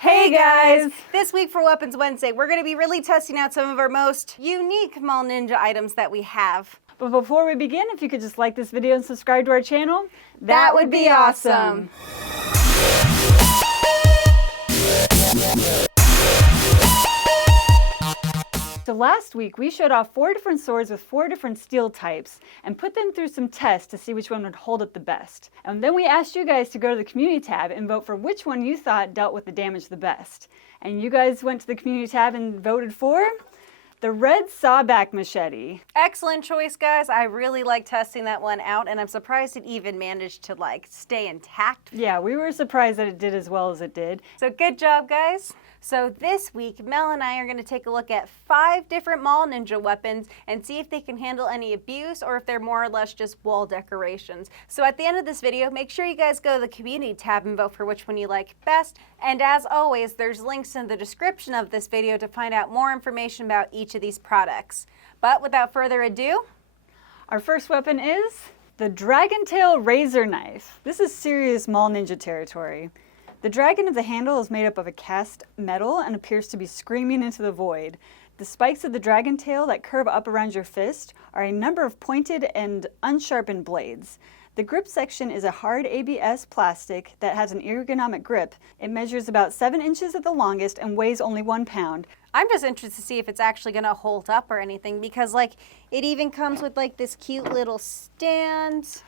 Hey guys! This week for Weapons Wednesday, we're going to be really testing out some of our most unique Mall Ninja items that we have. But before we begin, if you could just like this video and subscribe to our channel, that would be awesome. So last week, we showed off 4 different swords with 4 different steel types and put them through some tests to see which one would hold up the best. And then we asked you guys to go to the community tab and vote for which one you thought dealt with the damage the best. And you guys went to the community tab and voted for the red sawback machete. Excellent choice, guys. I really like testing that one out, and I'm surprised it even managed to stay intact. Yeah, we were surprised that it did as well as it did. So good job, guys. So this week, Mel and I are going to take a look at 5 different Mall Ninja weapons and see if they can handle any abuse or if they're more or less just wall decorations. So at the end of this video, make sure you guys go to the community tab and vote for which one you like best. And as always, there's links in the description of this video to find out more information about each of these products. But without further ado, our first weapon is the Dragon Tail Razor Knife. This is serious Mall Ninja territory. The dragon of the handle is made up of a cast metal and appears to be screaming into the void. The spikes of the dragon tail that curve up around your fist are a number of pointed and unsharpened blades. The grip section is a hard ABS plastic that has an ergonomic grip. It measures about 7 inches at the longest and weighs only 1 pound. I'm just interested to see if it's actually going to hold up or anything because it even comes with this cute little stand.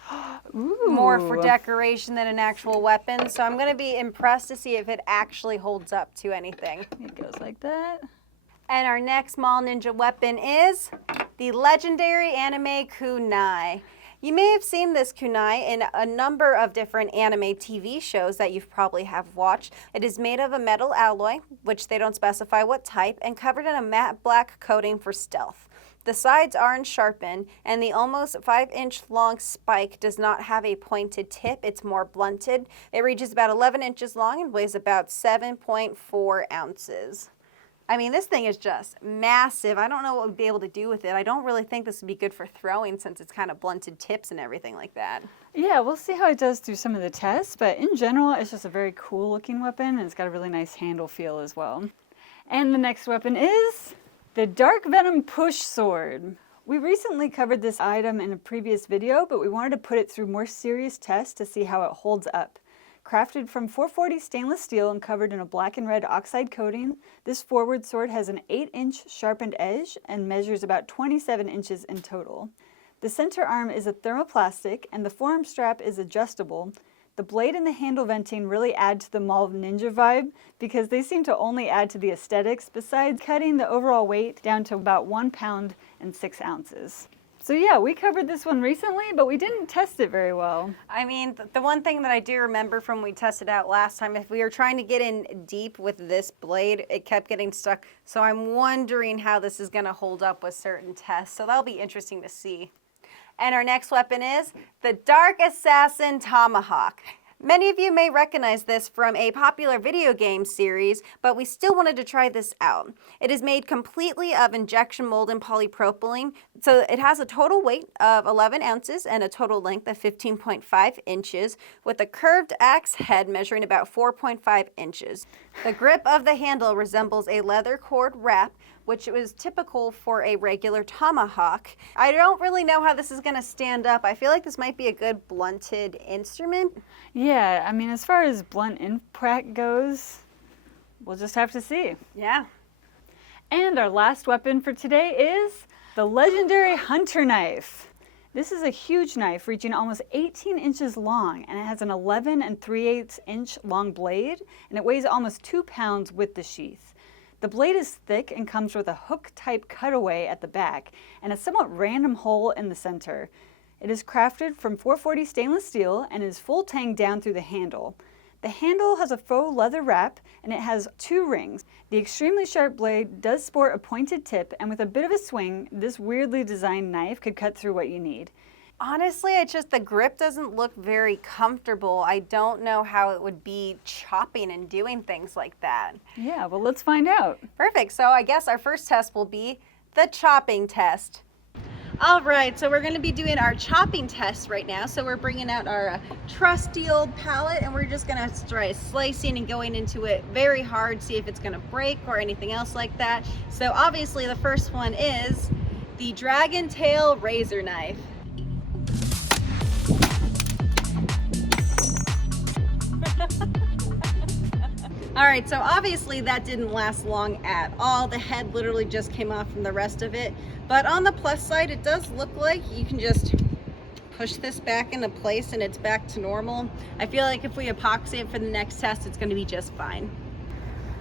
Ooh. More for decoration than an actual weapon. So I'm going to be impressed to see if it actually holds up to anything. It goes like that. And our next Mall Ninja weapon is the legendary anime Kunai. You may have seen this kunai in a number of different anime TV shows that you've probably have watched. It is made of a metal alloy, which they don't specify what type, and covered in a matte black coating for stealth. The sides aren't sharpened, and the almost 5-inch long spike does not have a pointed tip. It's more blunted. It reaches about 11 inches long and weighs about 7.4 ounces. I mean, this thing is just massive. I don't know what we'd be able to do with it. I don't really think this would be good for throwing since it's kind of blunted tips and everything like that. Yeah, we'll see how it does through some of the tests, but in general, it's just a very cool looking weapon and it's got a really nice handle feel as well. And the next weapon is the Dark Venom Push Sword. We recently covered this item in a previous video, but we wanted to put it through more serious tests to see how it holds up. Crafted from 440 stainless steel and covered in a black and red oxide coating, this forward sword has an 8-inch sharpened edge and measures about 27 inches in total. The center arm is a thermoplastic and the forearm strap is adjustable. The blade and the handle venting really add to the Mall Ninja vibe because they seem to only add to the aesthetics besides cutting the overall weight down to about 1 pound and 6 ounces. So yeah, we covered this one recently, but we didn't test it very well. I mean, the one thing that I do remember from when we tested out last time, if we were trying to get in deep with this blade, it kept getting stuck. So I'm wondering how this is going to hold up with certain tests. So that'll be interesting to see. And our next weapon is the Dark Assassin Tomahawk. Many of you may recognize this from a popular video game series, but we still wanted to try this out. It is made completely of injection molded polypropylene, so it has a total weight of 11 ounces and a total length of 15.5 inches, with a curved axe head measuring about 4.5 inches. The grip of the handle resembles a leather cord wrap, which was typical for a regular tomahawk. I don't really know how this is going to stand up. I feel like this might be a good blunted instrument. Yeah, I mean, as far as blunt impact goes, we'll just have to see. Yeah. And our last weapon for today is the legendary hunter knife. This is a huge knife reaching almost 18 inches long, and it has an 11 3/8 inch long blade, and it weighs almost 2 pounds with the sheath. The blade is thick and comes with a hook-type cutaway at the back and a somewhat random hole in the center. It is crafted from 440 stainless steel and is full tang down through the handle. The handle has a faux leather wrap and it has 2 rings. The extremely sharp blade does sport a pointed tip, and with a bit of a swing, this weirdly designed knife could cut through what you need. Honestly, it's just the grip doesn't look very comfortable. I don't know how it would be chopping and doing things like that. Yeah, well, let's find out. Perfect. So I guess our first test will be the chopping test. All right, so we're going to be doing our chopping test right now. So we're bringing out our trusty old pallet, and we're just going to try slicing and going into it very hard, see if it's going to break or anything else like that. So obviously the first one is the dragon tail razor knife. All right, so obviously that didn't last long at all. The head literally just came off from the rest of it. But on the plus side, it does look like you can just push this back into place and it's back to normal. I feel like if we epoxy it for the next test, it's gonna be just fine.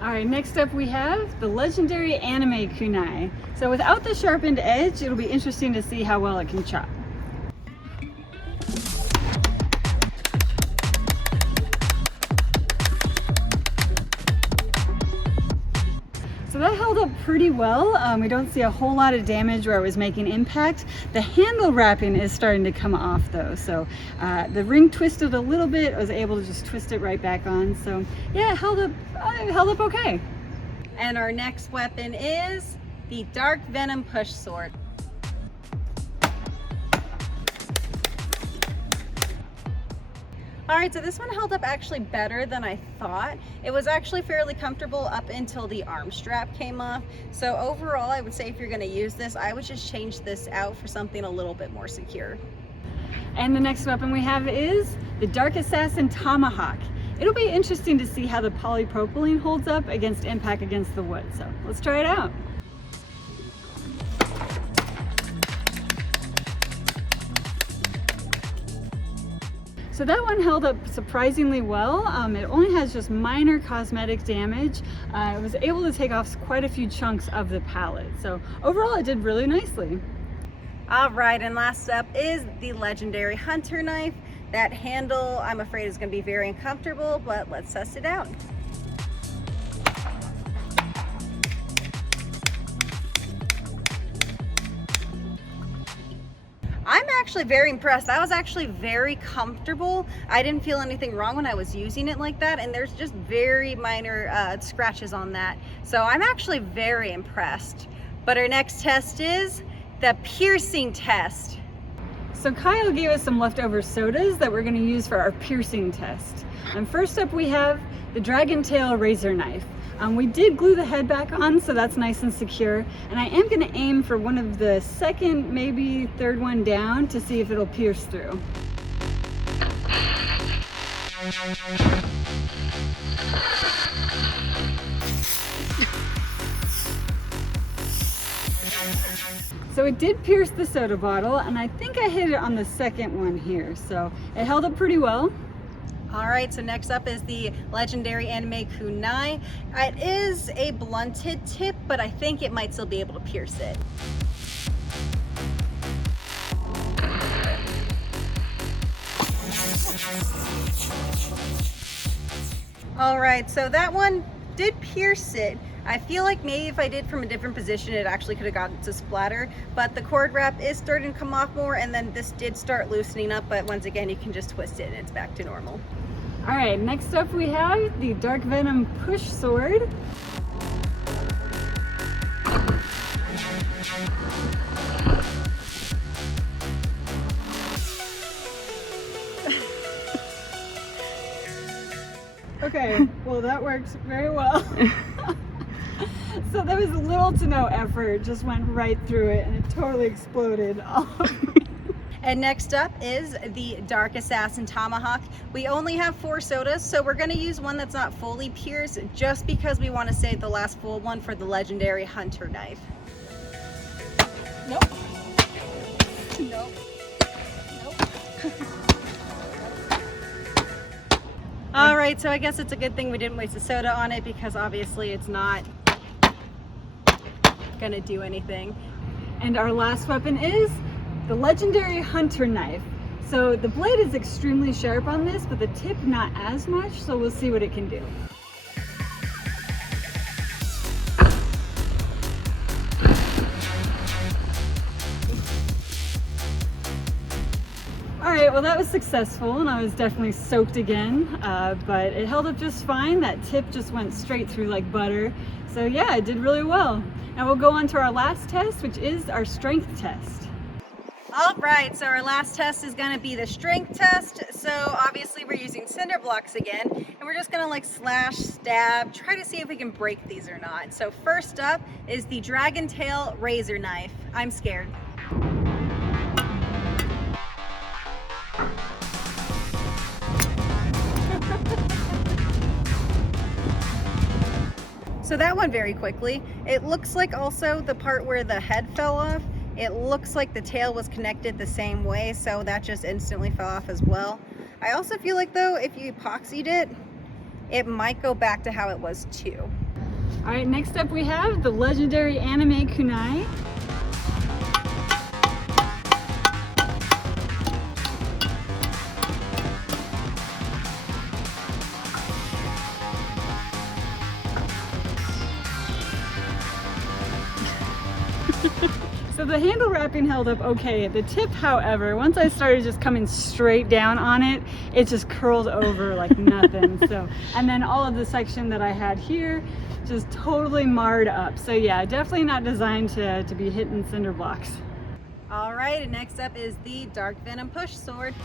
All right, next up we have the legendary anime kunai. So without the sharpened edge, it'll be interesting to see how well it can chop. So that held up pretty well. We don't see a whole lot of damage where it was making impact. The handle wrapping is starting to come off though. So the ring twisted a little bit. I was able to just twist it right back on. So yeah, it held up okay. And our next weapon is the dark Venom push sword. All right, so this one held up actually better than I thought. It was actually fairly comfortable up until the arm strap came off. So overall, I would say if you're gonna use this, I would just change this out for something a little bit more secure. And the next weapon we have is the Dark Assassin Tomahawk. It'll be interesting to see how the polypropylene holds up against impact against the wood. So let's try it out. So that one held up surprisingly well. It only has just minor cosmetic damage. I was able to take off quite a few chunks of the pallet. So overall it did really nicely. All right, and last up is the legendary hunter knife. That handle, I'm afraid, is gonna be very uncomfortable, but let's test it out. I'm actually very impressed. That was actually very comfortable. I didn't feel anything wrong when I was using it like that, and there's just very minor scratches on that. So I'm actually very impressed. But our next test is the piercing test. So Kyle gave us some leftover sodas that we're going to use for our piercing test. And first up we have the dragon tail razor knife. We did glue the head back on, so that's nice and secure. And I am going to aim for one of the second, maybe third one down to see if it'll pierce through. So it did pierce the soda bottle, and I think I hit it on the second one here. So it held up pretty well. All right, so next up is the legendary anime kunai. It is a blunted tip, but I think it might still be able to pierce it. All right, so that one did pierce it. I feel like maybe if I did from a different position, it actually could have gotten to splatter, but the cord wrap is starting to come off more, and then this did start loosening up, but once again, you can just twist it and it's back to normal. All right, next up we have the Dark Venom push sword. Okay, well that works very well. So there was little to no effort, just went right through it and it totally exploded. And next up is the Dark Assassin Tomahawk. We only have 4 sodas, so we're gonna use one that's not fully pierced just because we wanna save the last full one for the legendary hunter knife. Nope. Nope. Nope. All right, so I guess it's a good thing we didn't waste the soda on it because obviously it's not gonna do anything. And our last weapon is the legendary hunter knife. So the blade is extremely sharp on this, but the tip not as much, so we'll see what it can do. All right, well that was successful and I was definitely soaked again, but it held up just fine. That tip just went straight through like butter. So yeah, it did really well. Now we'll go on to our last test, which is our strength test. All right, so our last test is going to be the strength test. So obviously we're using cinder blocks again, and we're just going to like slash, stab, try to see if we can break these or not. So first up is the dragon tail razor knife. I'm scared. So that went very quickly. It looks like also the part where the head fell off, it looks like the tail was connected the same way, so that just instantly fell off as well. I also feel like though, if you epoxied it, it might go back to how it was too. All right, next up we have the legendary anime kunai. So the handle wrapping held up okay. The tip, however, once I started just coming straight down on it, it just curled over like nothing. And then all of the section that I had here just totally marred up. So yeah, definitely not designed to be hitting cinder blocks. All right, and next up is the Dark Venom push sword.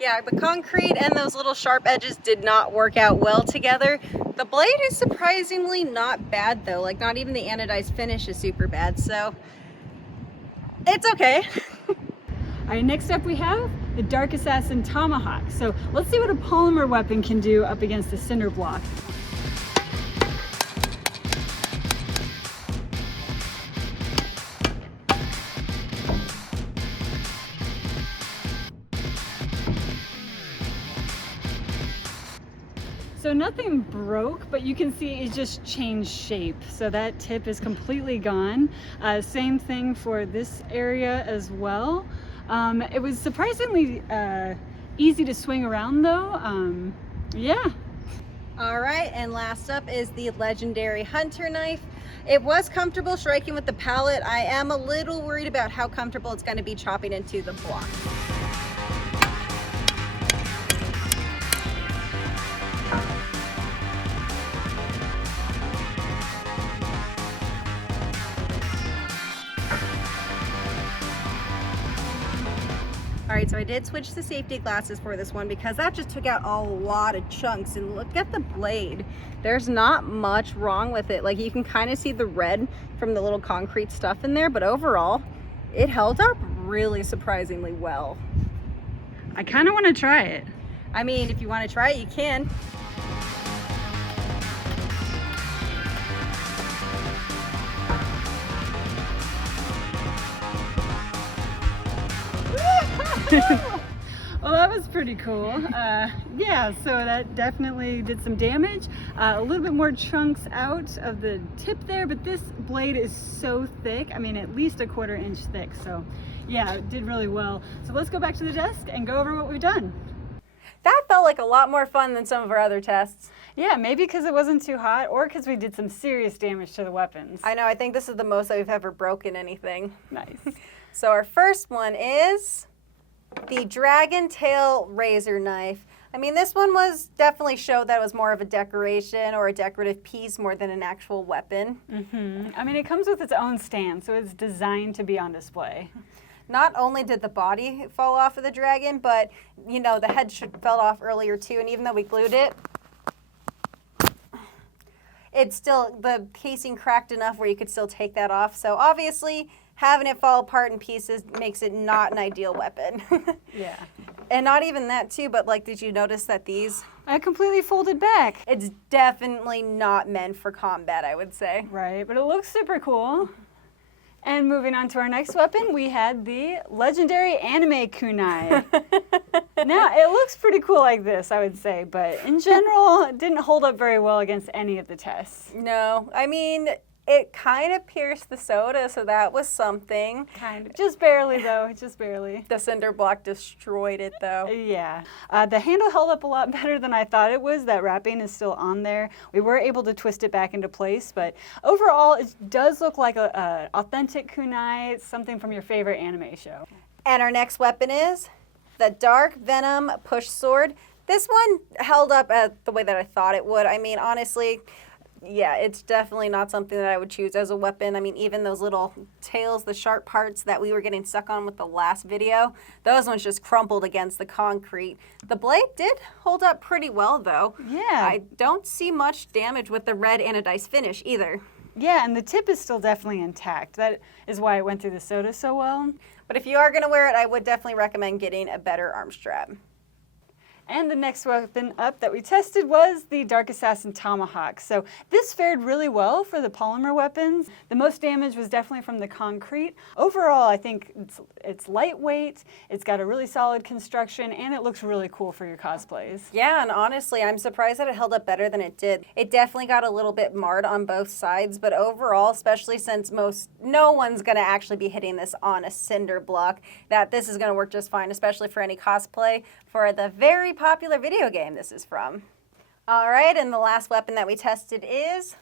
Yeah, the concrete and those little sharp edges did not work out well together. The blade is surprisingly not bad though, like not even the anodized finish is super bad, so it's okay. All right, next up we have the Dark Assassin Tomahawk. So let's see what a polymer weapon can do up against a cinder block. So nothing broke, but you can see it just changed shape. So that tip is completely gone. Same thing for this area as well. It was surprisingly easy to swing around though. Yeah. All right, and last up is the legendary hunter knife. It was comfortable striking with the pallet. I am a little worried about how comfortable it's going to be chopping into the block. All right, so I did switch to safety glasses for this one because that just took out a lot of chunks, and look at the blade. There's not much wrong with it. Like you can kind of see the red from the little concrete stuff in there, but overall it held up really surprisingly well. I kind of want to try it. I mean, if you want to try it, you can. Well, that was pretty cool. Yeah, so that definitely did some damage. A little bit more chunks out of the tip there, but this blade is so thick. I mean, at least a 1/4 inch thick. So yeah, it did really well. So let's go back to the desk and go over what we've done. That felt like a lot more fun than some of our other tests. Yeah, maybe because it wasn't too hot or because we did some serious damage to the weapons. I know, I think this is the most that we've ever broken anything. Nice. So our first one is the dragon tail razor knife. I mean, this one was definitely showed that it was more of a decoration or a decorative piece more than an actual weapon. I mean, it comes with its own stand, so it's designed to be on display. Not only did the body fall off of the dragon, but, you know, the head fell off earlier too, and even though we glued it, it's still, the casing cracked enough where you could still take that off. So obviously, having it fall apart in pieces makes it not an ideal weapon. Yeah. And not even that too, but like, did you notice that these? I completely folded back. It's definitely not meant for combat, I would say. Right, but it looks super cool. And moving on to our next weapon, we had the legendary anime kunai. Now, it looks pretty cool like this, I would say, but in general, it didn't hold up very well against any of the tests. No, I mean, It kind of pierced the soda, so that was something. Kind of. Just barely, though. Just barely. The cinder block destroyed it, though. Yeah. The handle held up a lot better than I thought it was. That wrapping is still on there. We were able to twist it back into place, but overall, it does look like a authentic kunai, something from your favorite anime show. And our next weapon is the Dark Venom Push Sword. This one held up the way that I thought it would. I mean, honestly, yeah, it's definitely not something that I would choose as a weapon. I mean, even those little tails, the sharp parts that we were getting stuck on with the last video, those ones just crumpled against the concrete. The blade did hold up pretty well, though. Yeah. I don't see much damage with the red anodized finish either. Yeah, and the tip is still definitely intact. That is why it went through the soda so well. But if you are going to wear it, I would definitely recommend getting a better arm strap. And the next weapon up that we tested was the Dark Assassin Tomahawk. So this fared really well for the polymer weapons. The most damage was definitely from the concrete. Overall, I think it's lightweight, it's got a really solid construction, and it looks really cool for your cosplays. Yeah, and honestly, I'm surprised that it held up better than it did. It definitely got a little bit marred on both sides, but overall, especially since no one's going to actually be hitting this on a cinder block, that this is going to work just fine, especially for any cosplay for the very popular video game this is from. All right, and the last weapon that we tested is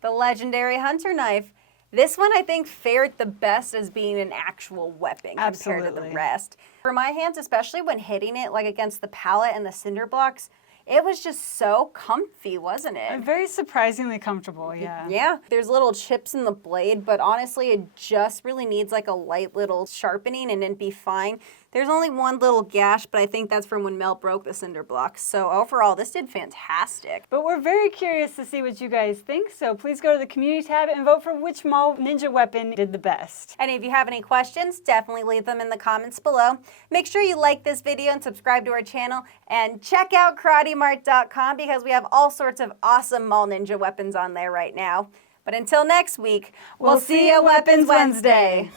the legendary hunter knife. This one I think fared the best as being an actual weapon compared to the rest. For my hands, especially when hitting it like against the pallet and the cinder blocks, it was just so comfy, wasn't it? Very surprisingly comfortable, yeah. Yeah, there's little chips in the blade, but honestly, it just really needs like a light little sharpening and it'd be fine. There's only one little gash, but I think that's from when Mel broke the cinder blocks. So overall, this did fantastic. But we're very curious to see what you guys think, so please go to the community tab and vote for which mall ninja weapon did the best. And if you have any questions, definitely leave them in the comments below. Make sure you like this video and subscribe to our channel, and check out KarateMart.com because we have all sorts of awesome mall ninja weapons on there right now. But until next week, we'll see you Weapons Wednesday.